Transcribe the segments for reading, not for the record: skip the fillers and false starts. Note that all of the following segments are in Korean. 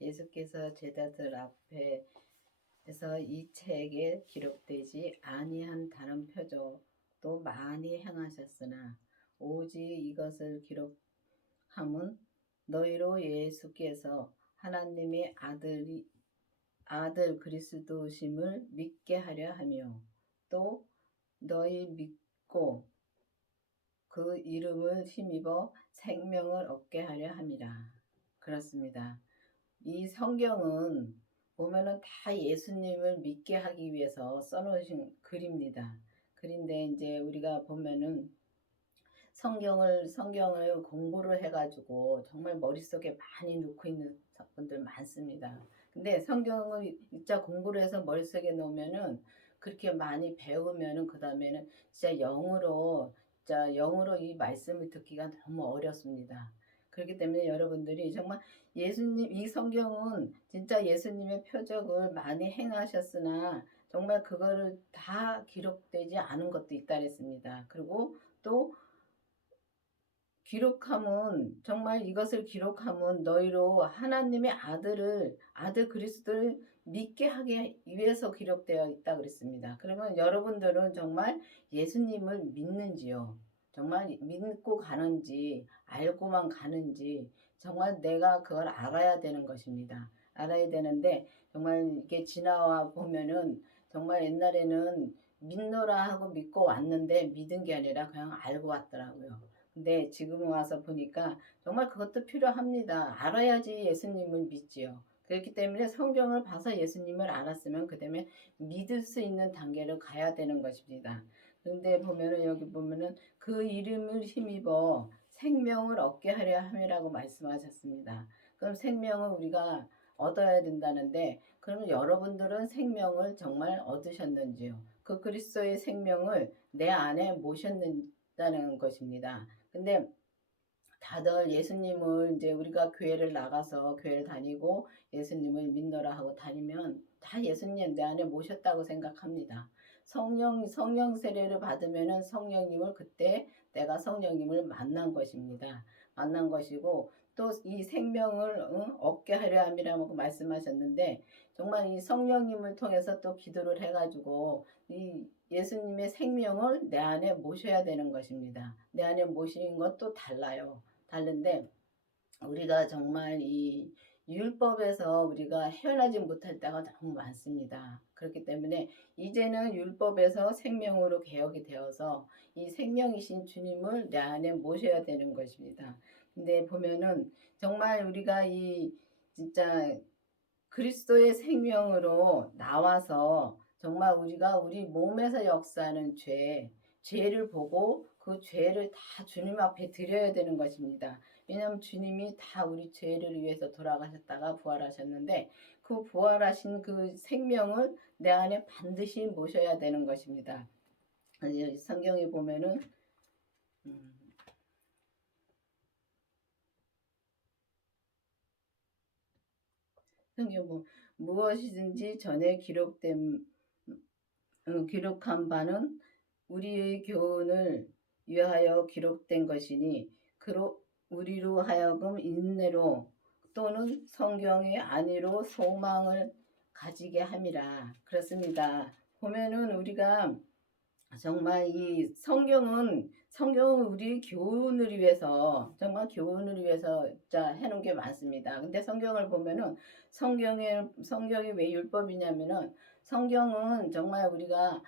예수께서 제자들 앞에서 이 책에 기록되지 아니한 다른 표적도 많이 행하셨으나 오직 이것을 기록함은 너희로 예수께서 하나님의 아들 그리스도심을 믿게 하려 하며 또 너희 믿고 그 이름을 힘입어 생명을 얻게 하려 함이라. 그렇습니다. 이 성경은 보면은 다 예수님을 믿게 하기 위해서 써놓으신 글입니다. 글인데 이제 우리가 보면은 성경을 공부를 해가지고 정말 머릿속에 많이 넣고 있는 분들 많습니다. 근데 성경을 진짜 공부를 해서 머릿속에 놓으면은 그렇게 많이 배우면은 그 다음에는 진짜 영으로 이 말씀을 듣기가 너무 어렵습니다. 그렇기 때문에 여러분들이 정말 예수님, 이 성경은 진짜 예수님의 표적을 많이 행하셨으나 정말 그거를 다 기록되지 않은 것도 있다 그랬습니다. 그리고 또 정말 이것을 기록함은 너희로 하나님의 아들 그리스도를 믿게 하기 위해서 기록되어 있다 그랬습니다. 그러면 여러분들은 정말 예수님을 믿는지요? 정말 믿고 가는지, 알고만 가는지, 정말 내가 그걸 알아야 되는 것입니다. 알아야 되는데, 정말 이렇게 지나와 보면은, 정말 옛날에는 믿노라 하고 믿고 왔는데, 믿은 게 아니라 그냥 알고 왔더라고요. 근데 지금 와서 보니까 정말 그것도 필요합니다. 알아야지 예수님을 믿지요. 그렇기 때문에 성경을 봐서 예수님을 알았으면 그 다음에 믿을 수 있는 단계를 가야 되는 것입니다. 그런데 보면은 여기 보면은 그 이름을 힘입어 생명을 얻게 하려 함이라고 말씀하셨습니다. 그럼 생명을 우리가 얻어야 된다는데 그러면 여러분들은 생명을 정말 얻으셨는지요? 그 그리스도의 생명을 내 안에 모셨다는 것입니다. 근데 다들 예수님을 이제 우리가 교회를 나가서 교회를 다니고 예수님을 믿노라 하고 다니면 다 예수님 내 안에 모셨다고 생각합니다. 성령 세례를 받으면은 성령님을 그때 내가 성령님을 만난 것입니다. 만난 것이고 또 이 생명을 얻게 하려 함이라고 말씀하셨는데 정말 이 성령님을 통해서 또 기도를 해가지고 이 예수님의 생명을 내 안에 모셔야 되는 것입니다. 내 안에 모시는 것도 달라요. 다른데 우리가 정말 이 율법에서 우리가 헤어나지 못할 때가 너무 많습니다. 그렇기 때문에 이제는 율법에서 생명으로 개혁이 되어서 이 생명이신 주님을 내 안에 모셔야 되는 것입니다. 근데 보면은 정말 우리가 이 진짜 그리스도의 생명으로 나와서 정말 우리가 우리 몸에서 역사하는 죄를 보고 그 죄를 다 주님 앞에 드려야 되는 것입니다. 왜냐하면 주님이 다 우리 죄를 위해서 돌아가셨다가 부활하셨는데 그 부활하신 그 생명을 내 안에 반드시 모셔야 되는 것입니다. 성경에 보면은 성경 무엇이든지 전에 기록한 바는 우리의 교훈을 위하여 기록된 것이니 우리로 하여금 인내로 또는 성경의 안위로 소망을 가지게 함이라. 그렇습니다. 보면은 우리가 정말 이 성경은 우리 교훈을 위해서 정말 교훈을 위해서 해놓은 게 많습니다. 근데 성경을 보면은 성경이 왜 율법이냐면은 성경은 정말 우리가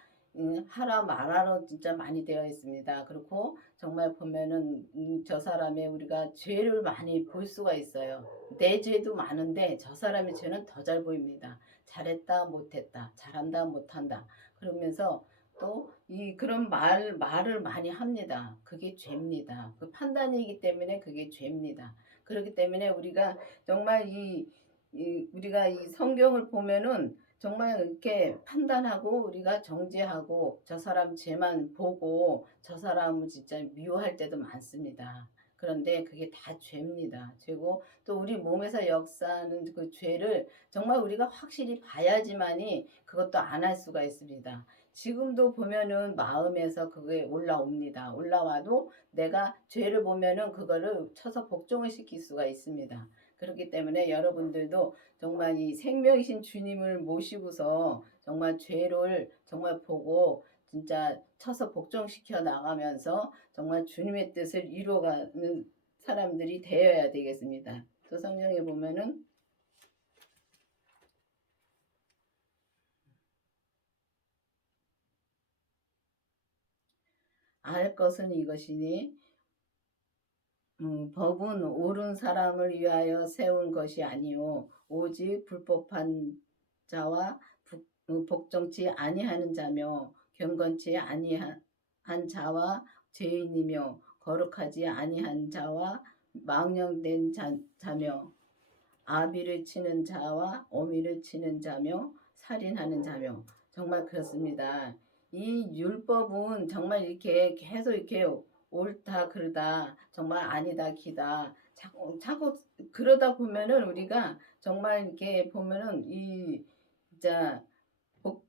하라 말하로 진짜 많이 되어 있습니다. 그렇고 정말 보면은 저 사람의 우리가 죄를 많이 볼 수가 있어요. 내 죄도 많은데 저 사람의 죄는 더 잘 보입니다. 잘했다 못했다 잘한다 못한다 그러면서 또 그런 말을 많이 합니다. 그게 죄입니다. 그 판단이기 때문에 그게 죄입니다. 그렇기 때문에 우리가 정말 우리가 이 성경을 보면은 정말 이렇게 판단하고 우리가 정죄하고 저 사람 죄만 보고 저 사람을 진짜 미워할 때도 많습니다. 그런데 그게 다 죄입니다. 죄고 또 우리 몸에서 역사하는 그 죄를 정말 우리가 확실히 봐야지만이 그것도 안 할 수가 있습니다. 지금도 보면은 마음에서 그게 올라옵니다. 올라와도 내가 죄를 보면은 그거를 쳐서 복종을 시킬 수가 있습니다. 그렇기 때문에 여러분들도 정말 이 생명이신 주님을 모시고서 정말 죄를 정말 보고 진짜 쳐서 복종시켜 나가면서 정말 주님의 뜻을 이루어가는 사람들이 되어야 되겠습니다. 또 성경에 보면은 알 것은 이것이니 법은 옳은 사람을 위하여 세운 것이 아니요 오직 불법한 자와 복종치 아니하는 자며 경건치 아니한 자와 죄인이며 거룩하지 아니한 자와 망령된 자며 아비를 치는 자와 어미를 치는 자며 살인하는 자며 정말 그렇습니다. 이 율법은 정말 이렇게 계속 이렇게 옳다 그르다 정말 아니다 기다 자꾸 그러다 보면은 우리가 정말 이렇게 보면은 이 진짜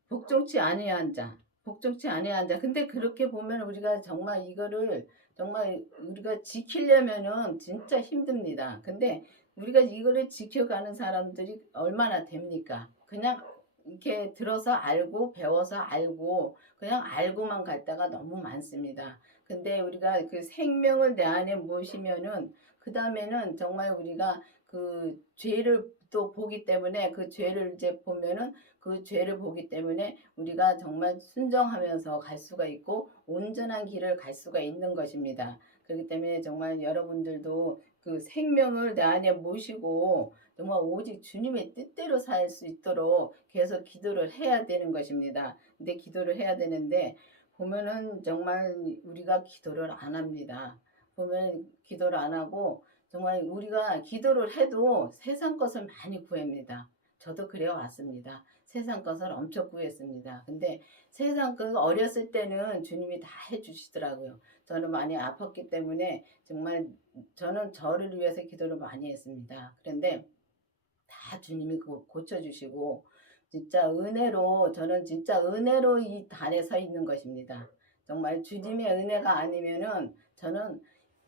복종치 아니한 자 복종치 아니한 자 근데 그렇게 보면 우리가 정말 이거를 정말 우리가 지키려면은 진짜 힘듭니다. 근데 우리가 이거를 지켜가는 사람들이 얼마나 됩니까? 그냥 이렇게 들어서 알고 배워서 알고 그냥 알고만 갈 때가 너무 많습니다. 근데 우리가 그 생명을 내 안에 모시면은 그 다음에는 정말 우리가 그 죄를 또 보기 때문에 그 죄를 이제 보면은 그 죄를 보기 때문에 우리가 정말 순정하면서 갈 수가 있고 온전한 길을 갈 수가 있는 것입니다. 그렇기 때문에 정말 여러분들도 그 생명을 내 안에 모시고 정말 오직 주님의 뜻대로 살 수 있도록 계속 기도를 해야 되는 것입니다. 근데 기도를 해야 되는데 보면은 정말 우리가 기도를 안 합니다. 보면 기도를 안 하고 정말 우리가 기도를 해도 세상 것을 많이 구합니다. 저도 그래 왔습니다. 세상 것을 엄청 구했습니다. 근데 세상 그 어렸을 때는 주님이 다 해주시더라고요. 저는 많이 아팠기 때문에 정말 저는 저를 위해서 기도를 많이 했습니다. 그런데 다 주님이 고쳐주시고 진짜 은혜로 저는 진짜 은혜로 이 단에 서 있는 것입니다. 정말 주님의 은혜가 아니면은 저는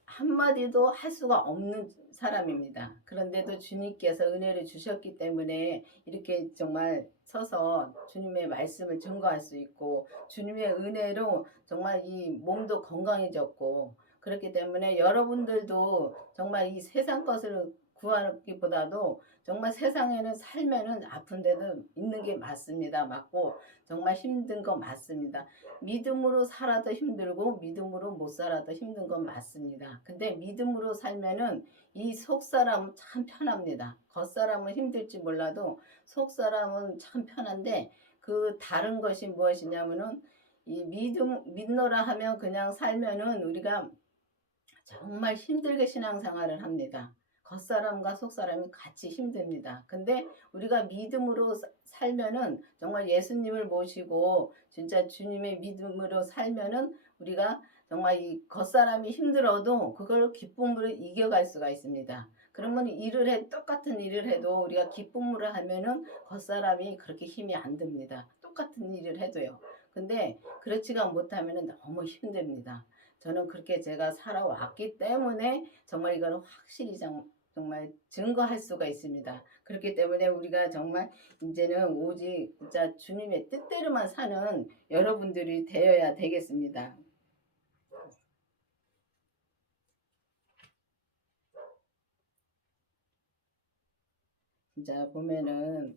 한마디도 할 수가 없는 사람입니다. 그런데도 주님께서 은혜를 주셨기 때문에 이렇게 정말 서서 주님의 말씀을 증거할 수 있고 주님의 은혜로 정말 이 몸도 건강해졌고 그렇기 때문에 여러분들도 정말 이 세상 것을 구하기보다도 정말 세상에는 살면은 아픈 데도 있는 게 맞습니다. 맞고 정말 힘든 거 맞습니다. 믿음으로 살아도 힘들고 믿음으로 못 살아도 힘든 건 맞습니다. 근데 믿음으로 살면은 이 속사람은 참 편합니다. 겉사람은 힘들지 몰라도 속사람은 참 편한데 그 다른 것이 무엇이냐면은 이 믿노라 하면 그냥 살면은 우리가 정말 힘들게 신앙생활을 합니다. 겉사람과 속사람이 같이 힘듭니다. 근데 우리가 믿음으로 살면은 정말 예수님을 모시고 진짜 주님의 믿음으로 살면은 우리가 정말 이 겉사람이 힘들어도 그걸 기쁨으로 이겨갈 수가 있습니다. 그러면 똑같은 일을 해도 우리가 기쁨으로 하면은 겉사람이 그렇게 힘이 안 듭니다. 똑같은 일을 해도요. 근데 그렇지가 못하면은 너무 힘듭니다. 저는 그렇게 제가 살아왔기 때문에 정말 이거는 확실히 정말 증거할 수가 있습니다. 그렇기 때문에 우리가 정말 이제는 오직 진짜 주님의 뜻대로만 사는 여러분들이 되어야 되겠습니다. 진짜 보면은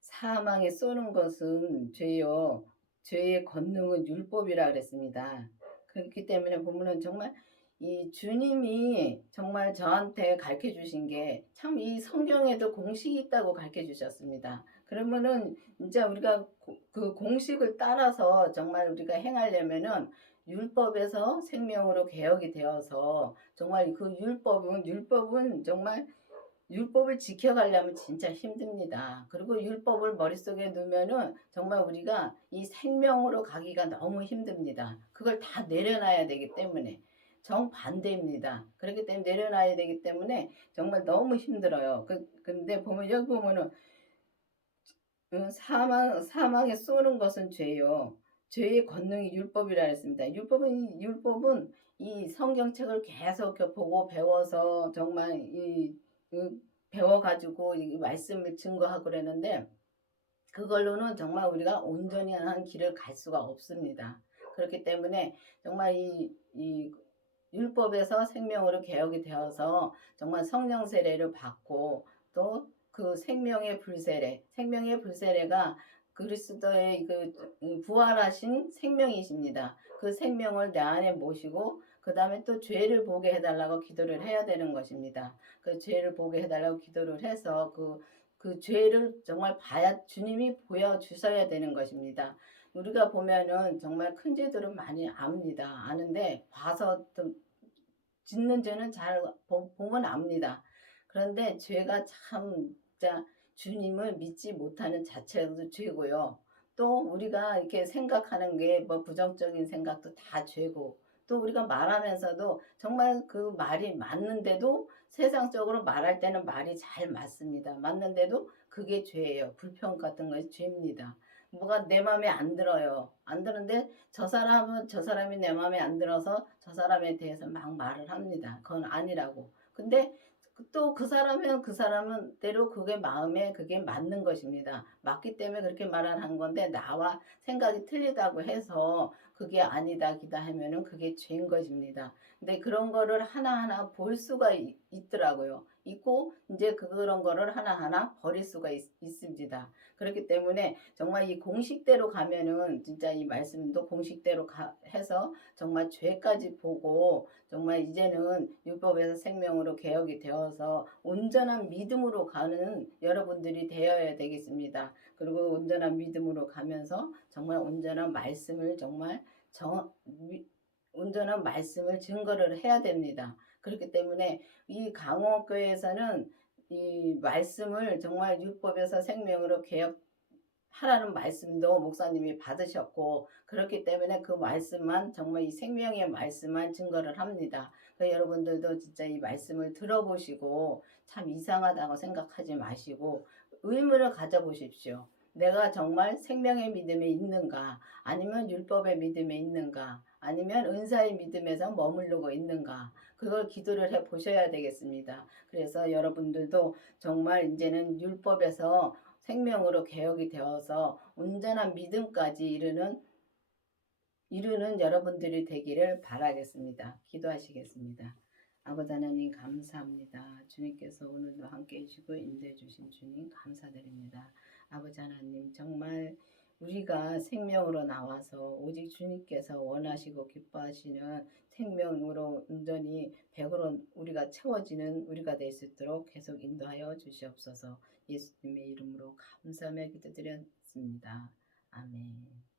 사망에 쏘는 것은 죄요. 죄의 권능은 율법이라 그랬습니다. 그렇기 때문에 보면은 정말 이 주님이 정말 저한테 가르쳐 주신 게 참 이 성경에도 공식이 있다고 가르쳐 주셨습니다. 그러면은 이제 우리가 그 공식을 따라서 정말 우리가 행하려면은 율법에서 생명으로 개혁이 되어서 정말 그 율법은 정말 율법을 지켜가려면 진짜 힘듭니다. 그리고 율법을 머릿속에 넣으면은 정말 우리가 이 생명으로 가기가 너무 힘듭니다. 그걸 다 내려놔야 되기 때문에 정반대입니다. 그렇기 때문에 내려놔야 되기 때문에 정말 너무 힘들어요. 근데 보면 여기 보면은 사망에 쏘는 것은 죄요. 죄의 권능이 율법이라 했습니다. 율법은 이 성경책을 계속 이렇게 보고 배워서 정말 배워 가지고 이 말씀을 증거하고 그러는데 그걸로는 정말 우리가 온전히 한 길을 갈 수가 없습니다. 그렇기 때문에 정말 이 율법에서 생명으로 개혁이 되어서 정말 성령 세례를 받고 또 그 생명의 불세례가 그리스도의 부활하신 생명이십니다. 그 생명을 내 안에 모시고 그 다음에 또 죄를 보게 해달라고 기도를 해야 되는 것입니다. 그 죄를 보게 해달라고 기도를 해서 그 죄를 정말 주님이 보여주셔야 되는 것입니다. 우리가 보면은 정말 큰 죄들은 많이 압니다. 아는데 봐서 좀 짓는 죄는 잘 보면 압니다. 그런데 죄가 참 진짜 주님을 믿지 못하는 자체도 죄고요. 또 우리가 이렇게 생각하는 게 뭐 부정적인 생각도 다 죄고 또 우리가 말하면서도 정말 그 말이 맞는데도 세상적으로 말할 때는 말이 잘 맞습니다. 맞는데도 그게 죄예요. 불평 같은 것이 죄입니다. 뭐가 내 마음에 안 들어요. 안 드는데 저 사람이 내 마음에 안 들어서 저 사람에 대해서 막 말을 합니다. 그건 아니라고. 근데 또 그 사람은 대로 그게 마음에 그게 맞는 것입니다. 맞기 때문에 그렇게 말을 건데 나와 생각이 틀리다고 해서 그게 아니다 기다 하면은 그게 죄인 것입니다. 근데 그런 거를 하나하나 볼 수가 있더라고요. 있고 이제 그런 거를 하나하나 버릴 수가 있습니다. 그렇기 때문에 정말 이 공식대로 가면은 진짜 이 말씀도 공식대로 해서 정말 죄까지 보고 정말 이제는 율법에서 생명으로 개혁이 되어서 온전한 믿음으로 가는 여러분들이 되어야 되겠습니다. 그리고 온전한 믿음으로 가면서 정말 온전한 말씀을 증거를 해야 됩니다. 그렇기 때문에 이 강원교회에서는 이 말씀을 정말 율법에서 생명으로 개혁하라는 말씀도 목사님이 받으셨고 그렇기 때문에 그 말씀만 정말 이 생명의 말씀만 증거를 합니다. 여러분들도 진짜 이 말씀을 들어보시고 참 이상하다고 생각하지 마시고 의문을 가져보십시오. 내가 정말 생명의 믿음에 있는가 아니면 율법의 믿음에 있는가 아니면 은사의 믿음에서 머무르고 있는가 그걸 기도를 해 보셔야 되겠습니다. 그래서 여러분들도 정말 이제는 율법에서 생명으로 개혁이 되어서 온전한 믿음까지 이루는 여러분들이 되기를 바라겠습니다. 기도하시겠습니다. 아버지 하나님 감사합니다. 주님께서 오늘도 함께 해주시고 인도해 주신 주님 감사드립니다. 아버지 하나님 정말 우리가 생명으로 나와서 오직 주님께서 원하시고 기뻐하시는 생명으로 온전히 100으로 우리가 채워지는 우리가 될 수 있도록 계속 인도하여 주시옵소서. 예수님의 이름으로 감사하며 기도드렸습니다. 아멘.